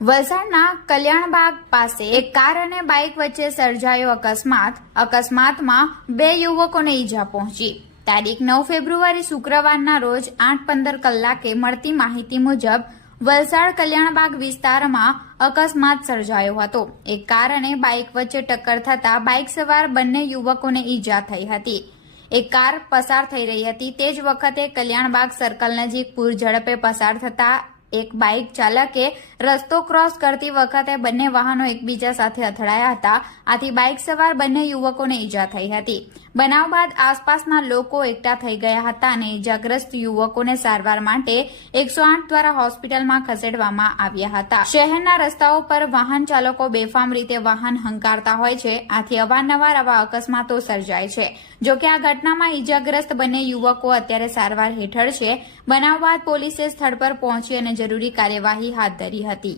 વલસાડના કલ્યાણબાગ પાસે એક કાર અને બાઇક વચ્ચે સર્જાયો અકસ્માતમાં 2 યુવકોને ઈજા પહોંચી। તારીખ 9 ફેબ્રુઆરી શુક્રવારના રોજ 8:15 કલાકે મળતી માહિતી મુજબ વલસાડ કલ્યાણબાગ વિસ્તારમાં અકસ્માત સર્જાયો હતો। એક કાર અને બાઇક વચ્ચે ટક્કર થતા બાઇક સવાર બંને યુવકોને ઈજા થઈ હતી। એક કાર પસાર થઈ રહી હતી તે જ વખતે કલ્યાણબાગ સર્કલ નજીક પૂર ઝડપે પસાર થતા એક બાઇક ચાલકે રસ્તો ક્રોસ કરતી વખતે બંને વાહનો એકબીજા સાથે અથડાયા હતા। આથી બાઇક સવાર બંને યુવકોને ઈજા થઈ હતી। બનાવ બાદ આસપાસના લોકો એકઠા થઈ ગયા હતા અને ઈજાગ્રસ્ત યુવકોને સારવાર માટે 108 દ્વારા હોસ્પિટલમાં ખસેડવામાં આવ્યા હતા। શહેરના રસ્તાઓ પર વાહન ચાલકો બેફામ રીતે વાહન હંકારતા હોય છે, આથી અવારનવાર આવા અકસ્માતો સર્જાય છે। જોકે આ ઘટનામાં ઈજાગ્રસ્ત બંને યુવકો અત્યારે સારવાર હેઠળ છે। બનાવ બાદ પોલીસે સ્થળ પર પહોંચી અને જરૂરી કાર્યવાહી હાથ ધરી હતી।